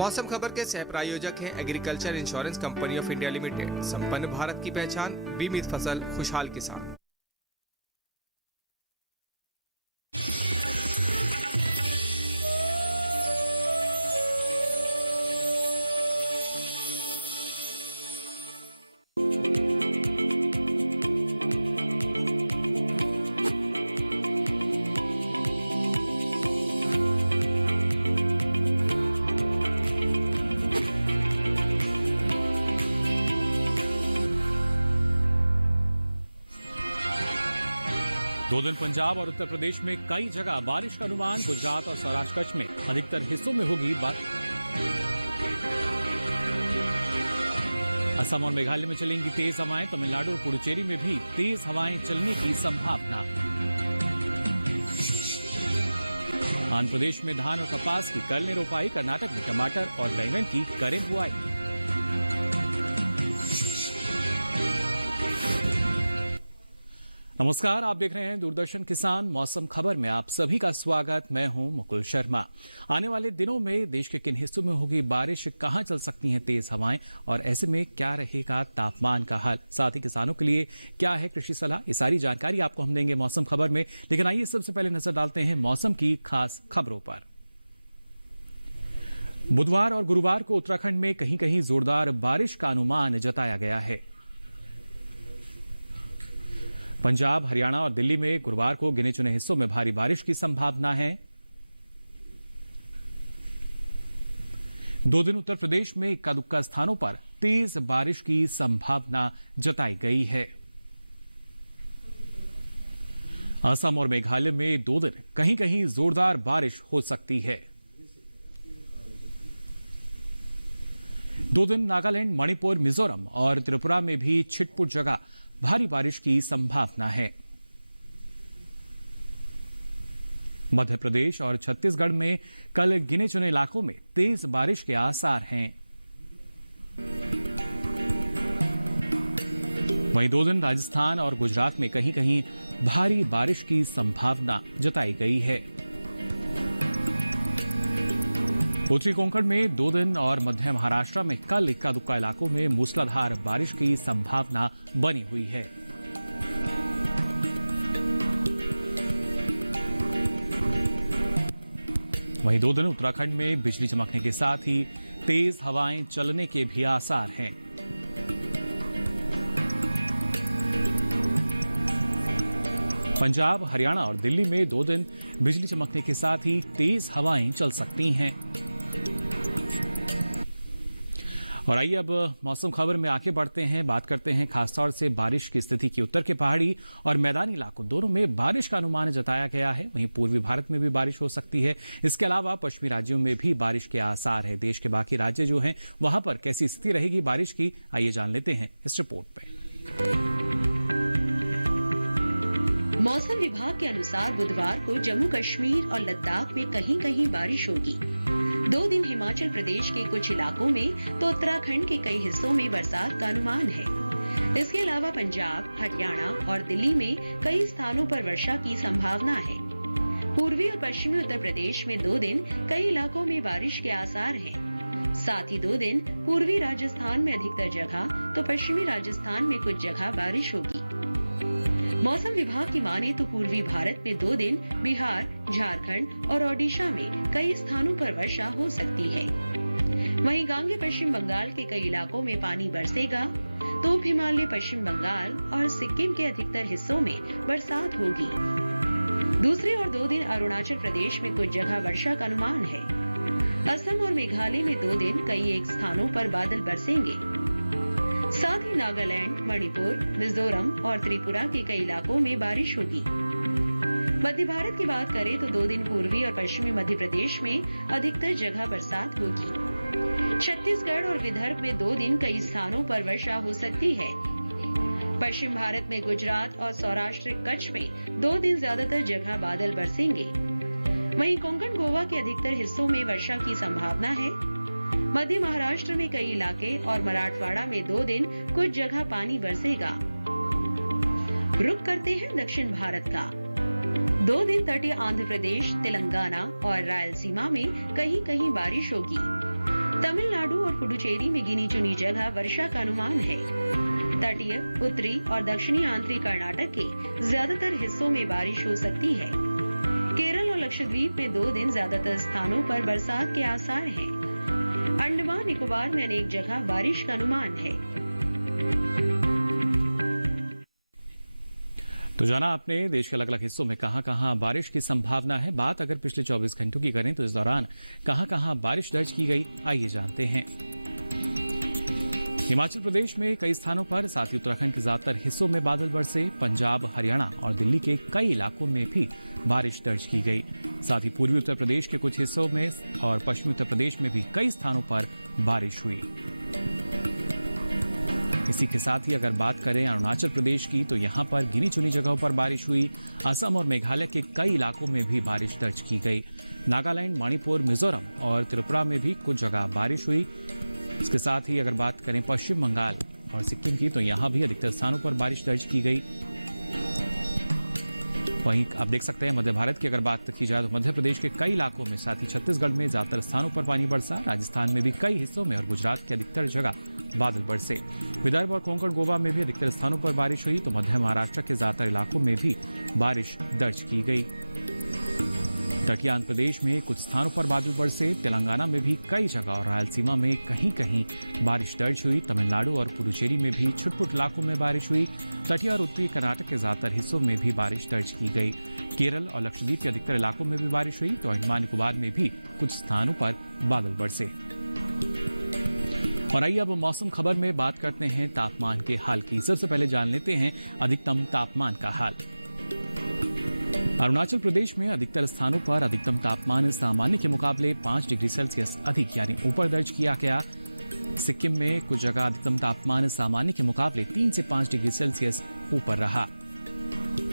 मौसम खबर के सह प्रायोजक हैं agriculture insurance company of India limited. संपन्न भारत की पहचान, बीमित फसल, खुशहाल किसान। दो दिन पंजाब और उत्तर प्रदेश में कई जगह बारिश का अनुमान। गुजरात और सौराष्ट्र कच्छ में अधिकतर हिस्सों में होगी बारिश। असम और मेघालय में चलेंगी तेज हवाएं। तमिलनाडु और पुडुचेरी में भी तेज हवाएं चलने की संभावना। आंध्र प्रदेश में धान और कपास की कर लें रोपाई। कर्नाटक में टमाटर और बैंगन की करें बुआई। नमस्कार, आप देख रहे हैं दूरदर्शन किसान। मौसम खबर में आप सभी का स्वागत। मैं हूं मुकुल शर्मा। आने वाले दिनों में देश के किन हिस्सों में होगी बारिश, कहां चल सकती हैं तेज हवाएं और ऐसे में क्या रहेगा तापमान का हाल, साथ ही किसानों के लिए क्या है कृषि सलाह, ये सारी जानकारी आपको हम देंगे मौसम खबर में। लेकिन आइए सबसे पहले नजर डालते हैं मौसम की खास खबरों पर। बुधवार और गुरुवार को उत्तराखंड में कहीं कहीं जोरदार बारिश का अनुमान जताया गया है। पंजाब, हरियाणा और दिल्ली में गुरुवार को गिने चुने हिस्सों में भारी बारिश की संभावना है। 2 दिन उत्तर प्रदेश में इक्का दुक्का स्थानों पर तेज बारिश की संभावना जताई गई है। असम और मेघालय में 2 दिन कहीं कहीं जोरदार बारिश हो सकती है। 2 दिन नागालैंड, मणिपुर, मिजोरम और त्रिपुरा में भी छिटपुट जगह भारी बारिश की संभावना है। मध्य प्रदेश और छत्तीसगढ़ में कल गिने चुने इलाकों में तेज बारिश के आसार हैं। वहीं 2 दिन राजस्थान और गुजरात में कहीं कहीं भारी बारिश की संभावना जताई गई है। उत्तरी कोंकण में 2 दिन और मध्य महाराष्ट्र में कल इक्का दुक्का इलाकों में मूसलाधार बारिश की संभावना बनी हुई है। वहीं 2 दिन उत्तराखंड में बिजली चमकने के साथ ही तेज हवाएं चलने के भी आसार हैं। पंजाब, हरियाणा और दिल्ली में 2 दिन बिजली चमकने के साथ ही तेज हवाएं चल सकती हैं। और आइए अब मौसम खबर में आगे बढ़ते हैं, बात करते हैं खासतौर से बारिश की स्थिति की। उत्तर के पहाड़ी और मैदानी इलाकों दोनों में बारिश का अनुमान जताया गया है। वहीं पूर्वी भारत में भी बारिश हो सकती है। इसके अलावा पश्चिमी राज्यों में भी बारिश के आसार है। देश के बाकी राज्य जो हैं वहां पर कैसी स्थिति रहेगी बारिश की, आइए जान लेते हैं इस रिपोर्ट पे। मौसम विभाग के अनुसार बुधवार को जम्मू कश्मीर और लद्दाख में कहीं कहीं बारिश होगी। 2 दिन हिमाचल प्रदेश के कुछ इलाकों में तो उत्तराखंड के कई हिस्सों में बरसात का अनुमान है। इसके अलावा पंजाब, हरियाणा और दिल्ली में कई स्थानों पर वर्षा की संभावना है। पूर्वी और पश्चिमी उत्तर प्रदेश में 2 दिन कई इलाकों में बारिश के आसार हैं। साथ ही 2 दिन पूर्वी राजस्थान में अधिकतर जगह तो पश्चिमी राजस्थान में कुछ जगह बारिश होगी। मौसम विभाग की माने तो पूर्वी भारत में 2 दिन बिहार, झारखंड और ओडिशा में कई स्थानों पर वर्षा हो सकती है। वहीं गांगे पश्चिम बंगाल के कई इलाकों में पानी बरसेगा तो हिमालय, पश्चिम बंगाल और सिक्किम के अधिकतर हिस्सों में बरसात होगी। दूसरी ओर 2 दिन अरुणाचल प्रदेश में कुछ जगह वर्षा का अनुमान है। असम और मेघालय में 2 दिन कई एक स्थानों पर बादल बरसेंगे। साथ ही नागालैंड, मणिपुर, मिजोरम और त्रिपुरा के कई इलाकों में बारिश होगी। मध्य भारत की बात करें तो 2 दिन पूर्वी और पश्चिमी मध्य प्रदेश में अधिकतर जगह बरसात होगी। छत्तीसगढ़ और विदर्भ में 2 दिन कई स्थानों पर वर्षा हो सकती है। पश्चिम भारत में गुजरात और सौराष्ट्र कच्छ में 2 दिन ज्यादातर जगह बादल बरसेंगे। वहीं कोंकण, गोवा के अधिकतर हिस्सों में वर्षा की संभावना है। मध्य महाराष्ट्र में कई इलाके और मराठवाड़ा में 2 दिन कुछ जगह पानी बरसेगा। रुक करते हैं दक्षिण भारत का। 2 दिन तटीय आंध्र प्रदेश, तेलंगाना और रायलसीमा में कहीं कहीं बारिश होगी। तमिलनाडु और पुडुचेरी में गिनी चुनी जगह वर्षा का अनुमान है। तटीय, उत्तरी और दक्षिणी आंतरिक कर्नाटक के ज्यादातर हिस्सों में बारिश हो सकती है। केरल और लक्षद्वीप में 2 दिन ज्यादातर स्थानों पर बरसात के आसार हैं। अंडमान निकोबार में अनेक जगह बारिश का अनुमान है। तो जाना आपने देश के अलग अलग हिस्सों में कहां-कहां बारिश की संभावना है। बात अगर पिछले 24 घंटों की करें तो इस दौरान कहां-कहां बारिश दर्ज की गई, आइए जानते हैं। हिमाचल प्रदेश में कई स्थानों पर, साथ ही उत्तराखंड के ज्यादातर हिस्सों में बादल बरसे। पंजाब, हरियाणा और दिल्ली के कई इलाकों में भी बारिश दर्ज की गई। साथ ही पूर्वी उत्तर प्रदेश के कुछ हिस्सों में और पश्चिमी उत्तर प्रदेश में भी कई स्थानों पर बारिश हुई। इसी के साथ ही अगर बात करें अरुणाचल प्रदेश की, तो यहाँ पर गिनी चुनी जगहों पर बारिश हुई। असम और मेघालय के कई इलाकों में भी बारिश दर्ज की गई। नागालैंड, मणिपुर, मिजोरम और त्रिपुरा में भी कुछ जगह बारिश हुई। इसके साथ ही अगर बात करें पश्चिम बंगाल और सिक्किम की, तो यहाँ भी अधिकतर स्थानों पर बारिश दर्ज की गई। वहीं आप देख सकते हैं मध्य भारत की अगर बात की जाए तो मध्य प्रदेश के कई इलाकों में, साथ ही छत्तीसगढ़ में ज्यादातर स्थानों पर पानी बरसा। राजस्थान में भी कई हिस्सों में और गुजरात के अधिकतर जगह बादल बरसे। विदर्भ और कोंकण गोवा में भी अधिकतर स्थानों पर बारिश हुई, तो मध्य महाराष्ट्र के ज्यादातर इलाकों में भी बारिश दर्ज की गई। तटीय आंध्र प्रदेश में कुछ स्थानों पर बादल बरसे। तेलंगाना में भी कई जगह और रायलसीमा में कहीं कहीं बारिश दर्ज हुई। तमिलनाडु और पुडुचेरी में भी छुटपुट इलाकों में बारिश हुई। तटीय और उत्तरी कर्नाटक के ज्यादातर हिस्सों में भी बारिश दर्ज की गई। केरल और लक्षद्वीप के अधिकतर इलाकों में भी बारिश हुई, तो अंडमान निकोबार में भी कुछ स्थानों पर बादल बरसे। और आइए अब मौसम खबर में बात करते हैं तापमान के हाल की। सबसे पहले जान लेते हैं अधिकतम तापमान का हाल। अरुणाचल प्रदेश में अधिकतर स्थानों पर अधिकतम तापमान सामान्य के मुकाबले 5 डिग्री सेल्सियस अधिक यानी ऊपर दर्ज किया गया। सिक्किम में कुछ जगह अधिकतम तापमान सामान्य के मुकाबले 3 से 5 डिग्री सेल्सियस ऊपर रहा।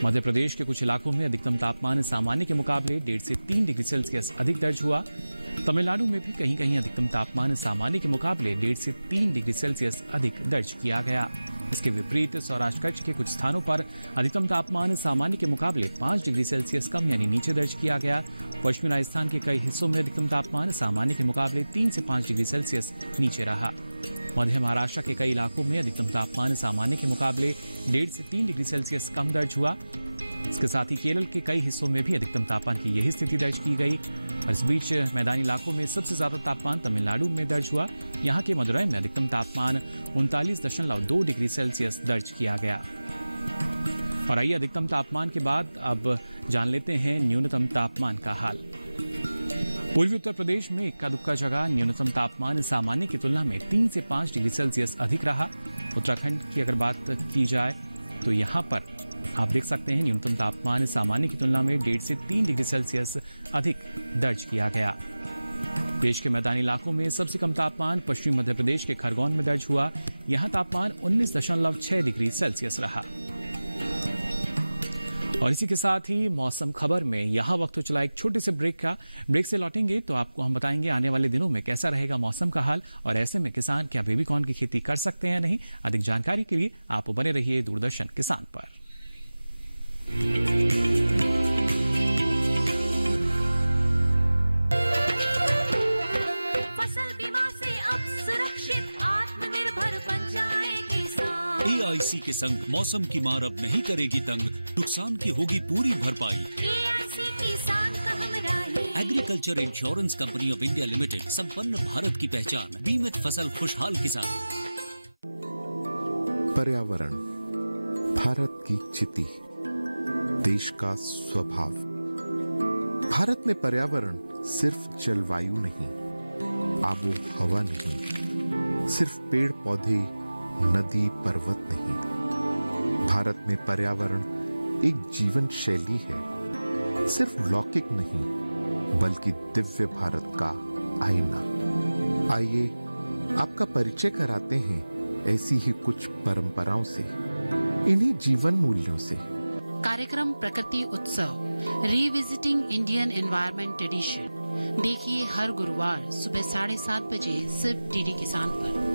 मध्य प्रदेश के कुछ इलाकों में अधिकतम तापमान सामान्य के मुकाबले 1.5 से 3 डिग्री सेल्सियस अधिक दर्ज हुआ। तमिलनाडु में भी कहीं कहीं अधिकतम तापमान सामान्य के मुकाबले 1.5 से 3 डिग्री सेल्सियस अधिक दर्ज किया गया। इसके विपरीत सौराष्ट्र कच्छ के कुछ स्थानों पर अधिकतम तापमान सामान्य के मुकाबले 5 डिग्री सेल्सियस कम यानी नीचे दर्ज किया गया। पश्चिमी राजस्थान के कई हिस्सों में अधिकतम तापमान सामान्य के मुकाबले 3 से 5 डिग्री सेल्सियस नीचे रहा। मध्य महाराष्ट्र के कई इलाकों में अधिकतम तापमान सामान्य के मुकाबले 1.5 से 3 डिग्री सेल्सियस कम दर्ज हुआ। इसके साथ ही केरल के कई हिस्सों में भी अधिकतम तापमान की यही स्थिति दर्ज की गई। और इस बीच मैदानी इलाकों में सबसे ज्यादा तापमान तमिलनाडु में दर्ज हुआ। यहाँ के मदुरई में अधिकतम तापमान 39.2 डिग्री सेल्सियस दर्ज किया गया। और आइए अधिकतम तापमान के बाद अब जान लेते हैं न्यूनतम तापमान का हाल। पूर्वी उत्तर प्रदेश में इक्का दुक्का जगह न्यूनतम तापमान सामान्य की तुलना में 3 से 5 डिग्री सेल्सियस अधिक रहा। उत्तराखंड की अगर बात की जाए तो यहाँ पर आप देख सकते हैं न्यूनतम तापमान सामान्य की तुलना में 1.5 से 3 डिग्री सेल्सियस अधिक दर्ज किया गया। देश के मैदानी इलाकों में सबसे कम तापमान पश्चिमी मध्य प्रदेश के खरगोन में दर्ज हुआ। यहाँ तापमान 19.6 डिग्री सेल्सियस रहा। और इसी के साथ ही मौसम खबर में यहाँ वक्त हो चला एक छोटे से ब्रेक का। ब्रेक से लौटेंगे तो आपको हम बताएंगे आने वाले दिनों में कैसा रहेगा मौसम का हाल और ऐसे में किसान क्या बेबी कॉर्न की खेती कर सकते हैं या नहीं। अधिक जानकारी के लिए आप बने रहिए दूरदर्शन किसान पर। फसल बीमा से अब सुरक्षित आत्मनिर्भर बन जाए किसान। AIC के संग मौसम की मार अब नहीं करेगी तंग, नुकसान की होगी पूरी भरपाई। AIC किसान का हमराही। Agriculture insurance company of India limited, संपन्न भारत की पहचान, बीमित फसल खुशहाल किसान। पर्यावरण भारत की चिति, देश का स्वभाव। भारत में पर्यावरण सिर्फ जलवायु नहीं, आबो हवा नहीं, सिर्फ पेड़ पौधे, नदी पर्वत नहीं। भारत में पर्यावरण एक जीवन शैली है, सिर्फ लौकिक नहीं बल्कि दिव्य भारत का आईना। आइए आपका परिचय कराते हैं ऐसी ही कुछ परंपराओं से, इन्हीं जीवन मूल्यों से। कार्यक्रम प्रकृति उत्सव रिविजिटिंग इंडियन एनवायरनमेंट ट्रेडिशन देखिए हर गुरुवार सुबह 7:30 बजे सिर्फ डीडी किसान पर।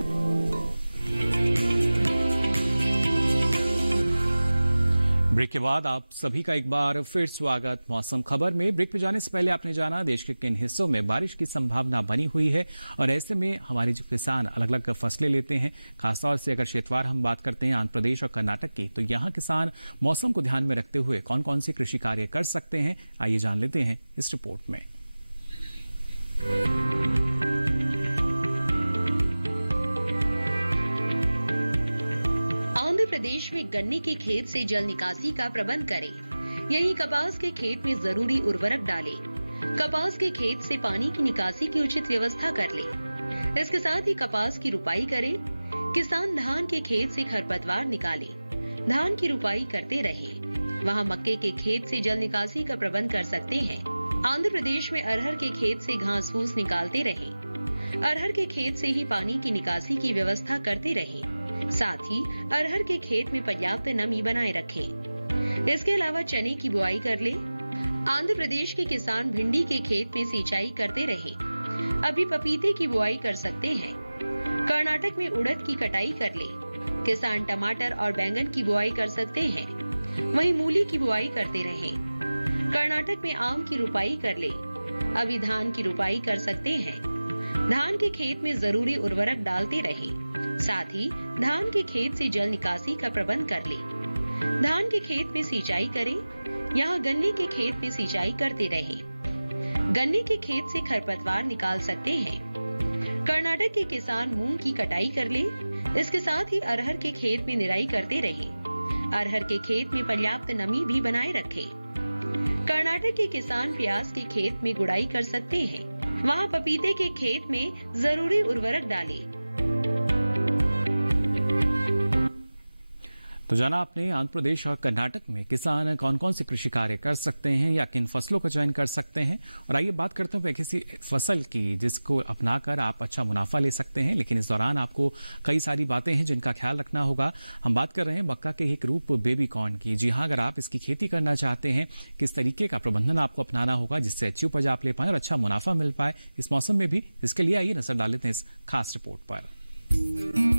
ब्रेक के बाद आप सभी का एक बार फिर स्वागत मौसम खबर में। ब्रेक पे जाने से पहले आपने जाना देश के किन हिस्सों में बारिश की संभावना बनी हुई है और ऐसे में हमारे जो किसान अलग अलग फसलें लेते हैं। खासतौर से अगर क्षेत्रवार हम बात करते हैं आंध्र प्रदेश और कर्नाटक की, तो यहाँ किसान मौसम को ध्यान में रखते हुए कौन कौन से कृषि कार्य कर सकते हैं, आइए जान लेते हैं इस रिपोर्ट में। आंध्र प्रदेश में गन्ने के खेत से जल निकासी का प्रबंध करें। यहीं कपास के खेत में जरूरी उर्वरक डालें। कपास के खेत से पानी की निकासी की उचित व्यवस्था कर लें। इसके साथ ही कपास की रुपाई करें। किसान धान के खेत से खरपतवार निकालें। धान की रुपाई करते रहें। वहां मक्के के खेत से जल निकासी का प्रबंध कर सकते हैं। आंध्र प्रदेश में अरहर के खेत से घास फूस निकालते रहें। अरहर के खेत से ही पानी की निकासी की व्यवस्था करते रहें। साथ ही अरहर के खेत में पर्याप्त नमी बनाए रखें। इसके अलावा चने की बुआई कर ले। आंध्र प्रदेश के किसान भिंडी के खेत में सिंचाई करते रहे। अभी पपीते की बुआई कर सकते हैं। कर्नाटक में उड़द की कटाई कर ले। किसान टमाटर और बैंगन की बुआई कर सकते हैं। वहीं मूली की बुआई करते रहे। कर्नाटक में आम की रुपाई कर ले। अभी धान की रुपाई कर सकते हैं। धान के खेत में जरूरी उर्वरक डालते रहे। साथ ही धान के खेत से जल निकासी का प्रबंध कर ले। धान के खेत में सिंचाई करें। यहाँ गन्ने के खेत में सिंचाई करते रहे। गन्ने के खेत से खरपतवार निकाल सकते हैं। कर्नाटक के किसान मूंग की कटाई कर ले। इसके साथ ही अरहर के खेत में निराई करते रहे। अरहर के खेत में पर्याप्त नमी भी बनाए रखे। कर्नाटक के किसान प्याज के खेत में गुड़ाई कर सकते हैं। वहाँ पपीते के खेत में जरूरी उर्वरक डालें। तो जाना आपने आंध्र प्रदेश और कर्नाटक में किसान कौन कौन से कृषि कार्य कर सकते हैं या किन फसलों का चयन कर सकते हैं। और आइए बात करते हैं किसी फसल की जिसको अपनाकर आप अच्छा मुनाफा ले सकते हैं, लेकिन इस दौरान आपको कई सारी बातें हैं जिनका ख्याल रखना होगा। हम बात कर रहे हैं मक्का के एक रूप बेबी कॉर्न की। जी हाँ, अगर आप इसकी खेती करना चाहते हैं, किस तरीके का प्रबंधन आपको अपनाना होगा जिससे अच्छी उपज आप ले पाएं और अच्छा मुनाफा मिल पाए इस मौसम में भी, इसके लिए आइए नजर डाल लेते हैं इस खास रिपोर्ट पर।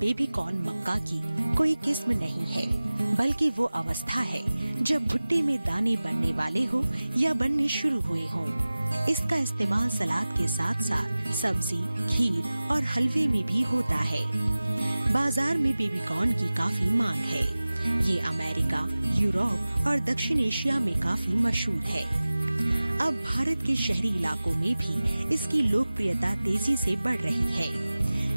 बेबी कॉर्न मक्का की कोई किस्म नहीं है, बल्कि वो अवस्था है जब भुट्टे में दाने बनने वाले हो या बनने शुरू हुए हों। इसका इस्तेमाल सलाद के साथ साथ सब्जी, खीर और हलवे में भी होता है। बाजार में बेबी कॉर्न की काफी मांग है। ये अमेरिका, यूरोप और दक्षिण एशिया में काफी मशहूर है। अब भारत के शहरी इलाकों में भी इसकी लोकप्रियता तेजी से बढ़ रही है।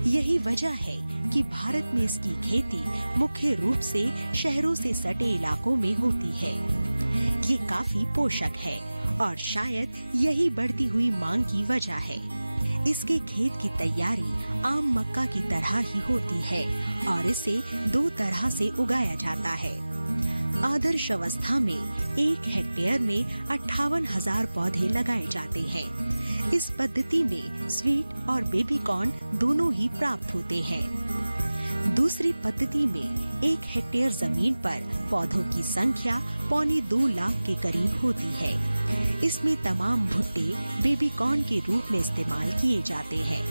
यही वजह है कि भारत में इसकी खेती मुख्य रूप से शहरों से सटे इलाकों में होती है। ये काफी पोषक है और शायद यही बढ़ती हुई मांग की वजह है। इसके खेत की तैयारी आम मक्का की तरह ही होती है और इसे दो तरह से उगाया जाता है। आदर्श अवस्था में 1 हेक्टेयर में 58,000 पौधे लगाए जाते हैं। इस पद्धति में स्वीट और बेबी कॉर्न दोनों ही प्राप्त होते हैं। दूसरी पद्धति में 1 हेक्टेयर जमीन पर पौधों की संख्या 2.25 लाख के करीब होती है। इसमें तमाम भुट्टे बेबी कॉर्न के रूप में इस्तेमाल किए जाते हैं।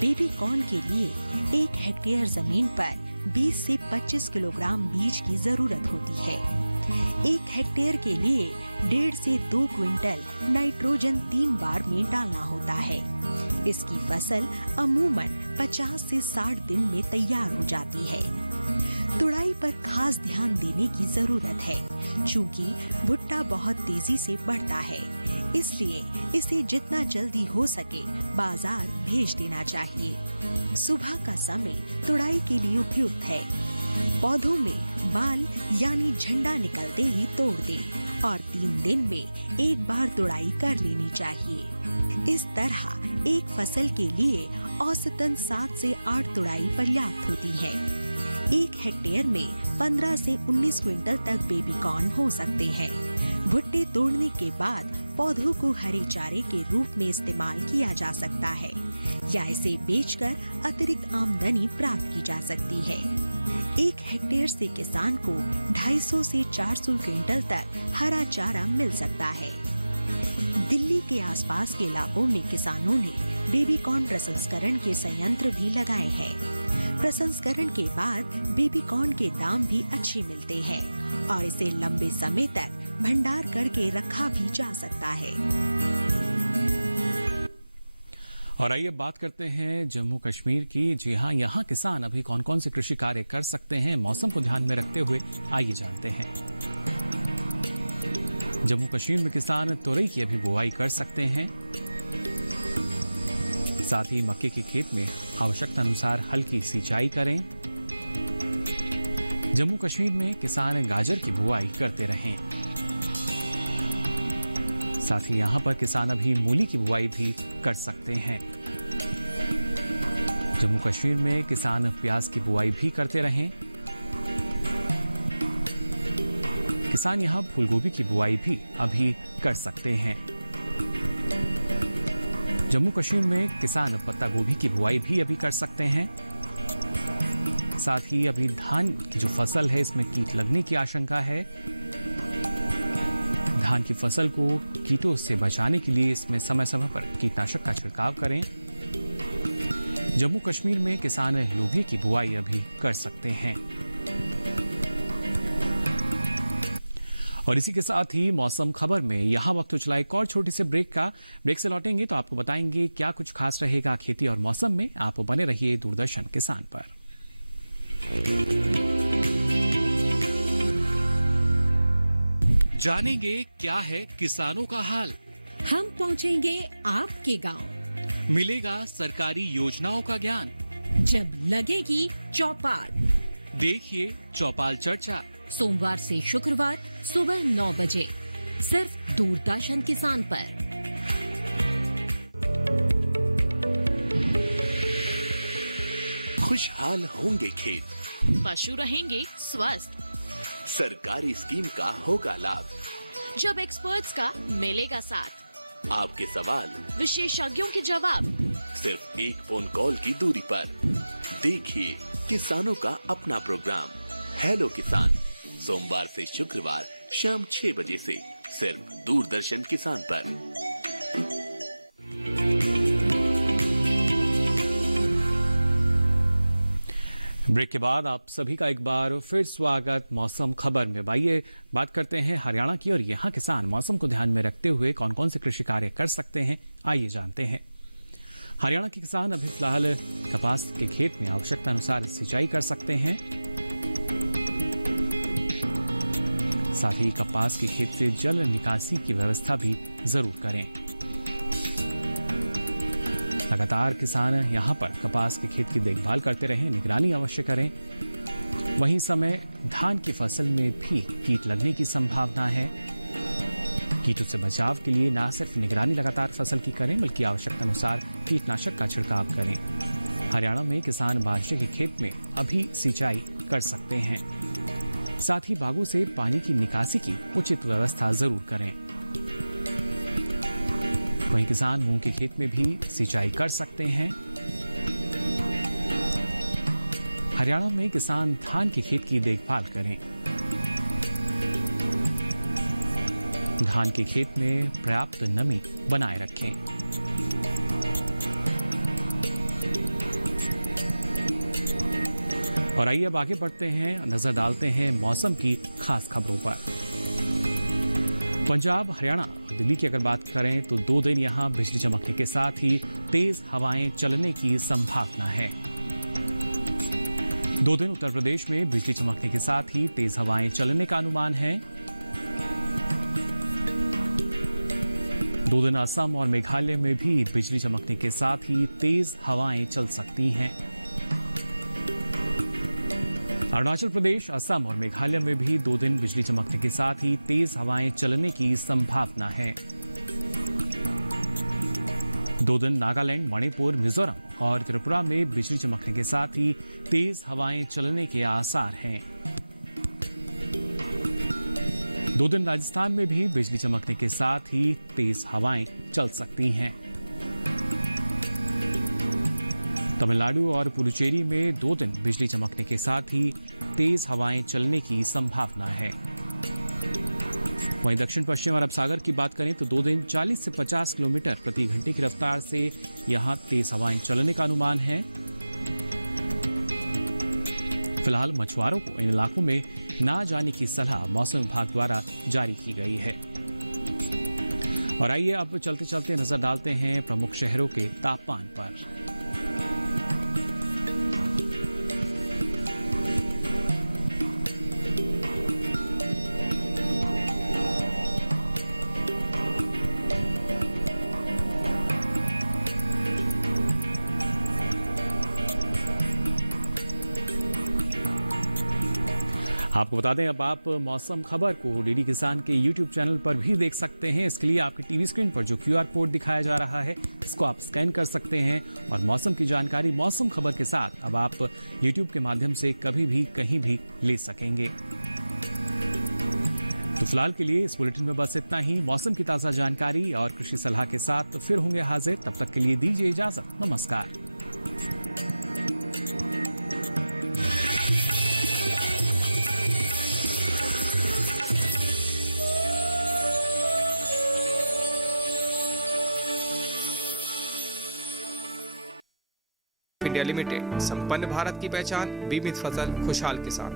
बेबी कॉर्न के लिए 1 हेक्टेयर जमीन पर 20 से 25 किलोग्राम बीज की जरूरत होती है। 1 हेक्टेयर के लिए 1.5 से 2 क्विंटल नाइट्रोजन 3 बार में डालना होता है। इसकी फसल अमूमन 50 से 60 दिन में तैयार हो जाती है। तुड़ाई पर खास ध्यान देने की जरूरत है, चूंकि भुट्टा बहुत तेजी से बढ़ता है, इसलिए इसे जितना जल्दी हो सके बाजार भेज देना चाहिए। सुबह का समय तुड़ाई के लिए उपयुक्त है। पौधों में बाल यानी झंडा निकलते ही तोड़ दें और 3 दिन में एक बार तुड़ाई कर लेनी चाहिए। इस तरह एक फसल के लिए औसतन 7 से 8 तुड़ाई पर्याप्त होती है। 1 हेक्टेयर में 15 से 19 क्विंटल तक बेबी कॉर्न हो सकते हैं। भुट्टे तोड़ने के बाद पौधों को हरे चारे के रूप में इस्तेमाल किया जा सकता है या इसे बेचकर अतिरिक्त आमदनी प्राप्त की जा सकती है। 1 हेक्टेयर से किसान को 250 से 400 क्विंटल तक हरा चारा मिल सकता है। दिल्ली के आसपास के इलाकों में किसानों ने बेबी कॉर्न प्रसंस्करण के संयंत्र भी लगाए हैं। प्रसंस्करण के बाद बेबी कॉर्न के दाम भी अच्छे मिलते हैं और इसे लंबे समय तक भंडार करके रखा भी जा सकता है। और आइए बात करते हैं जम्मू कश्मीर की। जी हाँ, यहाँ किसान अभी कौन कौन से कृषि कार्य कर सकते हैं, मौसम को ध्यान में रखते हुए आइए जानते हैं। जम्मू कश्मीर में किसान तोरई की अभी बुआई कर सकते हैं। साथ ही मक्के के खेत में आवश्यकता अनुसार हल्की सिंचाई करें। जम्मू कश्मीर में किसान गाजर की बुआई करते रहें। साथ ही यहाँ पर किसान अभी मूली की बुआई भी कर सकते हैं। जम्मू कश्मीर में किसान प्याज की बुआई भी करते रहें। किसान यहाँ फूलगोभी की बुआई भी अभी कर सकते हैं। जम्मू कश्मीर में किसान पत्ता गोभी की बुआई भी अभी कर सकते हैं। साथ ही अभी धान की जो फसल है इसमें कीट लगने की आशंका है। धान की फसल को कीटों से बचाने के लिए इसमें समय समय पर कीटनाशक का छिड़काव करें। जम्मू कश्मीर में किसान लौकी की बुआई अभी कर सकते हैं। और इसी के साथ ही मौसम खबर में यहाँ वक्त हो चला एक और छोटी से ब्रेक का। ब्रेक से लौटेंगे तो आपको बताएंगे क्या कुछ खास रहेगा खेती और मौसम में। आप बने रहिए दूरदर्शन किसान पर। जानेंगे क्या है किसानों का हाल। हम पहुंचेंगे आपके गांव। मिलेगा सरकारी योजनाओं का ज्ञान। जब लगेगी चौपाल, देखिए चौपाल चर्चा सोमवार से शुक्रवार सुबह 9 बजे सिर्फ दूरदर्शन किसान पर। खुशहाल होंगे खेत, पशु रहेंगे स्वस्थ, सरकारी स्कीम का होगा लाभ, जब एक्सपर्ट्स का मिलेगा साथ, आपके सवाल विशेषज्ञों के जवाब, सिर्फ एक फोन कॉल की दूरी पर। देखिए किसानों का अपना प्रोग्राम हेलो किसान, सोमवार से शुक्रवार शाम 6 बजे से सिर्फ दूरदर्शन किसान पर। ब्रेक के बाद आप सभी का एक बार फिर स्वागत मौसम खबर में। आइए बात करते हैं हरियाणा की। और यहाँ किसान मौसम को ध्यान में रखते हुए कौन कौन से कृषि कार्य कर सकते हैं, आइए जानते हैं। हरियाणा के किसान अभी फिलहाल कपास के खेत में आवश्यकता अनुसार सिंचाई कर सकते हैं। साथ ही कपास के खेत से जल निकासी की व्यवस्था भी जरूर करें। लगातार किसान यहाँ पर कपास के खेत की देखभाल करते रहें, निगरानी अवश्य करें। वहीं समय धान की फसल में भी कीट लगने की संभावना है। कीटों से बचाव के लिए न सिर्फ निगरानी लगातार फसल की करें बल्कि आवश्यकता अनुसार कीटनाशक का छिड़काव करें। हरियाणा में किसान बाजरे के खेत में अभी सिंचाई कर सकते हैं। साथ ही बागों से पानी की निकासी की उचित व्यवस्था जरूर करें। वहीं किसान मूंग के खेत में भी सिंचाई कर सकते हैं। हरियाणा में किसान धान के खेत की देखभाल करें। धान के खेत में पर्याप्त नमी बनाए रखें। और आइए अब आगे बढ़ते हैं, नजर डालते हैं मौसम की खास खबरों पर। पंजाब, हरियाणा और दिल्ली की अगर बात करें तो 2 दिन यहां बिजली चमकने के साथ ही तेज हवाएं चलने की संभावना है। 2 दिन उत्तर प्रदेश में बिजली चमकने के साथ ही तेज हवाएं चलने का अनुमान है। 2 दिन असम और मेघालय में भी बिजली चमकने के साथ ही तेज हवाएं चल सकती हैं। अरुणाचल प्रदेश, असम और मेघालय में भी 2 दिन बिजली चमकने के साथ ही तेज हवाएं चलने की संभावना है। 2 दिन नागालैंड, मणिपुर, मिजोरम और त्रिपुरा में बिजली चमकने के साथ ही तेज हवाएं चलने के आसार हैं। 2 दिन राजस्थान में भी बिजली चमकने के साथ ही तेज हवाएं चल सकती हैं। तमिलनाडु और पुडुचेरी में 2 दिन बिजली चमकने के साथ ही तेज हवाएं चलने की संभावना है। वहीं दक्षिण पश्चिम अरब सागर की बात करें तो 2 दिन 40 से 50 किलोमीटर प्रति घंटे की रफ्तार से यहां तेज हवाएं चलने का अनुमान है। फिलहाल मछुआरों को इन इलाकों में ना जाने की सलाह मौसम विभाग द्वारा जारी की गई है। और आइए अब चलते चलते नजर डालते हैं प्रमुख शहरों के तापमान पर। आपको बता दें अब आप मौसम खबर को डीडी किसान के YouTube चैनल पर भी देख सकते हैं। इसके लिए आपकी टीवी स्क्रीन पर जो QR कोड दिखाया जा रहा है इसको आप स्कैन कर सकते हैं और मौसम की जानकारी मौसम खबर के साथ अब आप YouTube के माध्यम से कभी भी कहीं भी ले सकेंगे। तो फिलहाल के लिए इस बुलेटिन में बस इतना ही। मौसम की ताज़ा जानकारी और कृषि सलाह के साथ फिर होंगे हाजिर। तब तक के लिए दीजिए इजाजत। नमस्कार। इंडिया लिमिटेड, संपन्न भारत की पहचान, बीमित फसल, खुशहाल किसान।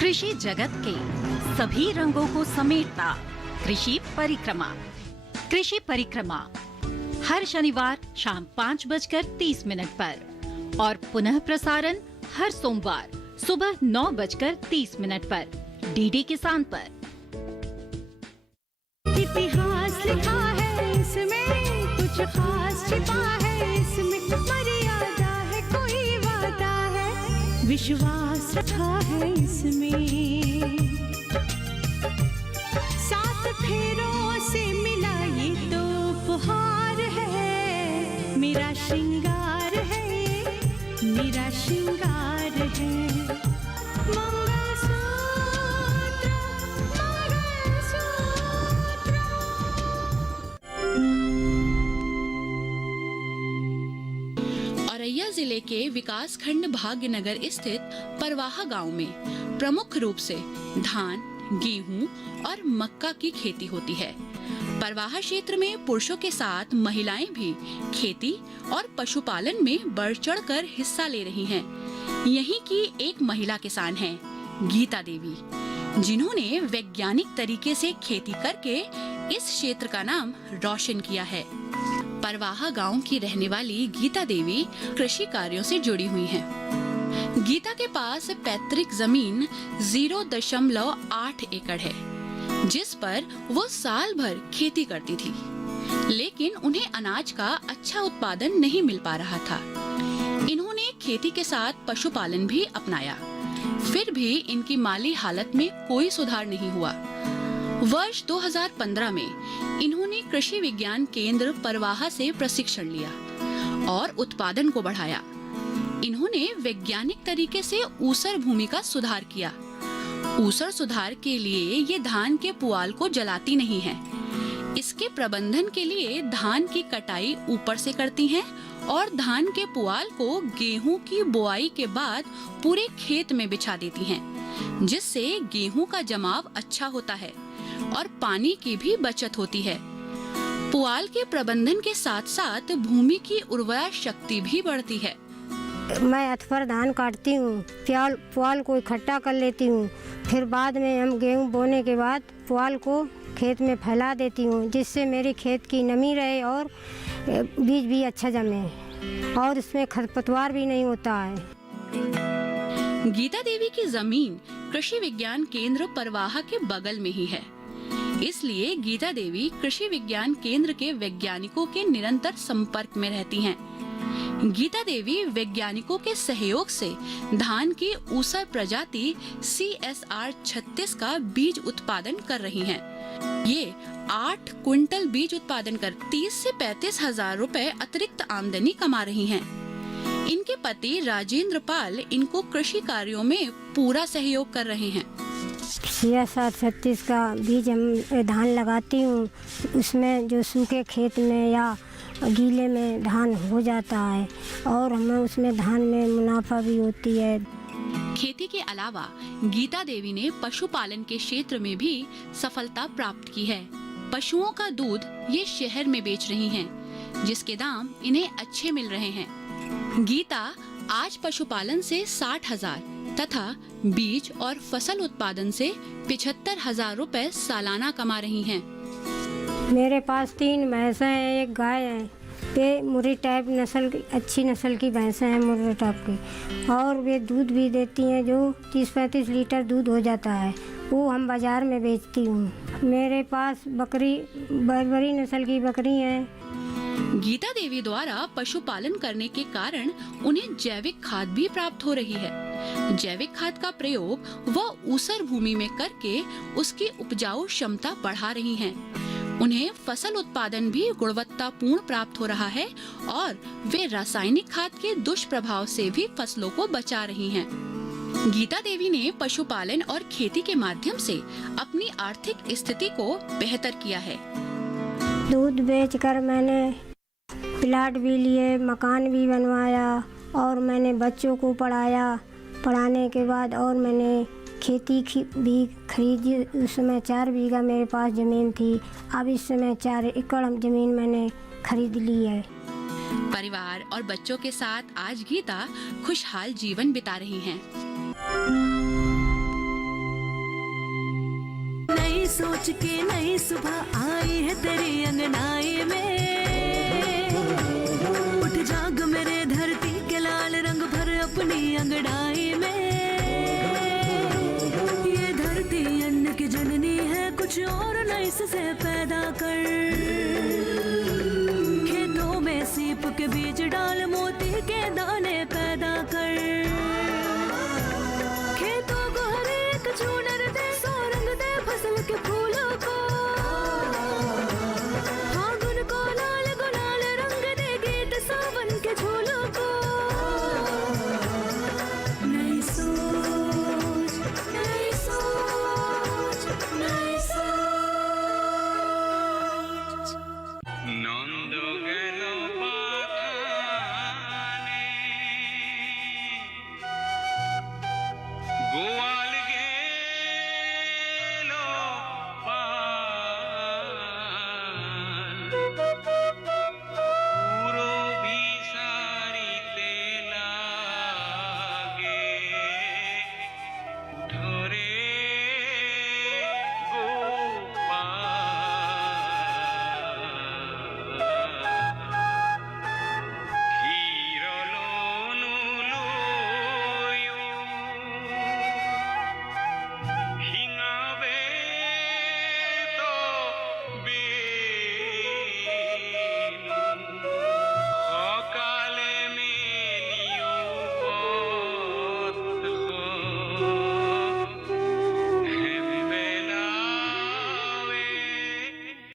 कृषि जगत के सभी रंगों को समेटता कृषि परिक्रमा। कृषि परिक्रमा हर शनिवार शाम 5:30 पर और पुनः प्रसारण हर सोमवार सुबह 9:30 पर डीडी किसान पर। इतिहास लिखा है इसमें, कुछ खास छिपा है इसमें, मर्यादा है कोई वादा है, विश्वास रखा है इसमें, सात फेरों से मिला ये तो उपहार है, मेरा श्रृंगार है, मेरा श्रृंगार है, औरैया जिले के विकास खंड भाग्यनगर स्थित परवाहा गांव में प्रमुख रूप से धान, गेहूं और मक्का की खेती होती है। परवाहा क्षेत्र में पुरुषों के साथ महिलाएं भी खेती और पशुपालन में बढ़ चढ़कर हिस्सा ले रही हैं। यहीं की एक महिला किसान हैं, गीता देवी, जिन्होंने वैज्ञानिक तरीके से खेती करके इस क्षेत्र का नाम रोशन किया है। परवाहा गांव की रहने वाली गीता देवी कृषि कार्यों से जुड़ी हुई हैं। गीता के पास पैतृक जमीन 0.8 एकड़ है, जिस पर वो साल भर खेती करती थी, लेकिन उन्हें अनाज का अच्छा उत्पादन नहीं मिल पा रहा था। इन्होंने खेती के साथ पशुपालन भी अपनाया, फिर भी इनकी माली हालत में कोई सुधार नहीं हुआ। वर्ष 2015 में इन्होंने कृषि विज्ञान केंद्र परवाहा से प्रशिक्षण लिया और उत्पादन को बढ़ाया। इन्होंने वैज्ञानिक तरीके से ऊसर भूमि का सुधार किया। ऊसर सुधार के लिए ये धान के पुआल को जलाती नहीं है। इसके प्रबंधन के लिए धान की कटाई ऊपर से करती हैं और धान के पुआल को गेहूं की बुआई के बाद पूरे खेत में बिछा देती हैं, जिससे गेहूं का जमाव अच्छा होता है और पानी की भी बचत होती है। पुआल के प्रबंधन के साथ साथ भूमि की उर्वरा शक्ति भी बढ़ती है। मैं अथवर धान काटती हूँ, पुआल को इकट्ठा कर लेती हूँ, फिर बाद में हम गेहूँ बोने के बाद पुआल को खेत में फैला देती हूँ, जिससे मेरे खेत की नमी रहे और बीज भी अच्छा जमे और इसमें खरपतवार भी नहीं होता है। गीता देवी की जमीन कृषि विज्ञान केंद्र परवाहा के बगल में ही है, इसलिए गीता देवी कृषि विज्ञान केंद्र के वैज्ञानिकों के निरंतर संपर्क में रहती हैं। गीता देवी वैज्ञानिकों के सहयोग से धान की ऊसर प्रजाति CSR 36 का बीज उत्पादन कर रही हैं। ये 8 क्विंटल बीज उत्पादन कर 30 से 35 हजार रुपए अतिरिक्त आमदनी कमा रही हैं। इनके पति राजेंद्र पाल इनको कृषि कार्यों में पूरा सहयोग कर रहे हैं। CSR 36 का बीज हम धान लगाती हूँ, उसमें जो सूखे खेत में या गीले में धान हो जाता है और हमें उसमें धान में मुनाफा भी होती है। खेती के अलावा गीता देवी ने पशुपालन के क्षेत्र में भी सफलता प्राप्त की है। पशुओं का दूध ये शहर में बेच रही हैं, जिसके दाम इन्हें अच्छे मिल रहे हैं। गीता आज पशुपालन से 60,000 तथा बीज और फसल उत्पादन से 75,000 रुपए सालाना कमा रही हैं। मेरे पास 3 भैंसें हैं, एक गाय है। ये मुर्री टाइप नस्ल की, अच्छी नस्ल की भैंसें हैं मुर्री टाइप की, और वे दूध भी देती हैं जो 30-35 लीटर दूध हो जाता है। वो हम बाज़ार में बेचती हूँ। मेरे पास बकरी बर्बरी नस्ल की बकरी हैं। गीता देवी द्वारा पशुपालन करने के कारण उन्हें जैविक खाद भी प्राप्त हो रही है। जैविक खाद का प्रयोग वह ऊसर भूमि में करके उसकी उपजाऊ क्षमता बढ़ा रही हैं। उन्हें फसल उत्पादन भी गुणवत्तापूर्ण प्राप्त हो रहा है और वे रासायनिक खाद के दुष्प्रभाव से भी फसलों को बचा रही हैं। गीता देवी ने पशुपालन और खेती के माध्यम से अपनी आर्थिक स्थिति को बेहतर किया है। दूध बेचकर मैंने प्लाट भी लिए, मकान भी बनवाया और मैंने बच्चों को पढ़ाया। पढ़ाने के बाद और मैंने खेती भी खरीदी। उस समय 4 बीघा मेरे पास ज़मीन थी। अब इस समय 4 एकड़ ज़मीन मैंने खरीद ली है। परिवार और बच्चों के साथ आज गीता खुशहाल जीवन बिता रही हैं। नई सोच के नई सुबह आई है तेरी अंगनाई में। उठ जाग मेरे धरती के लाल रंग भर अपनी अंगड़ाई में। ये धरती अन्न की जननी है, कुछ और नई से पैदा कर। खेतों में सीप के बीज डाल, मोती के दाने पैदा कर। खेतों को हर एक चूनर दे, रंग दे फसल के फूलों को। फागुन को लाल गुलाल रंग दे, गीत सावन के झूलों को। नई सोच, नई सोच, नई सोच।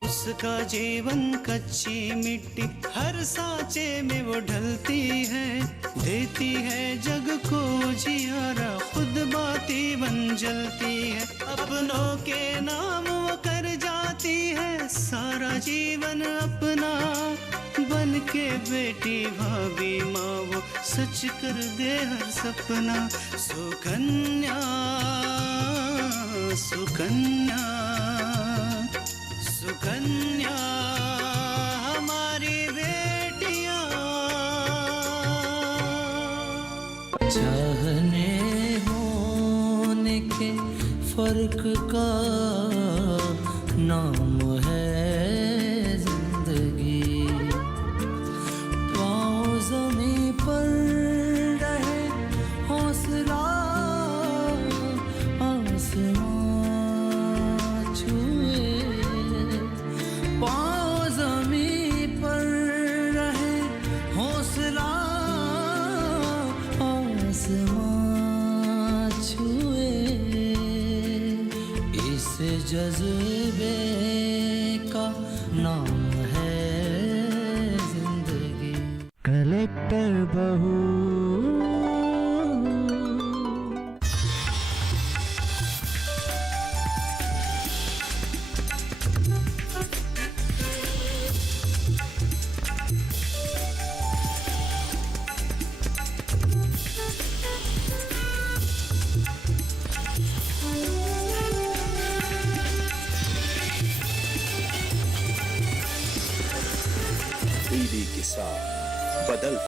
उसका जीवन कच्ची मिट्टी हर सांचे में वो ढलती है, देती है जग को जियारा, खुद बाती बन जलती है। अपनों के नाम वो कर जाती है, सारा जीवन अपना बन के बेटी भाभी माँ वो सच कर दे हर सपना। सुकन्या सुकन्या सुकन्या हमारी बेटियां। चाहने होने के फर्क का नाम है जिंदगी। पाँव ज़मीं पर रहे हौसला आसमां छुए। पाँव ज़मीं पर रहे हौसला आसमां छुए। इस जज्बे डीडी किसान, बदल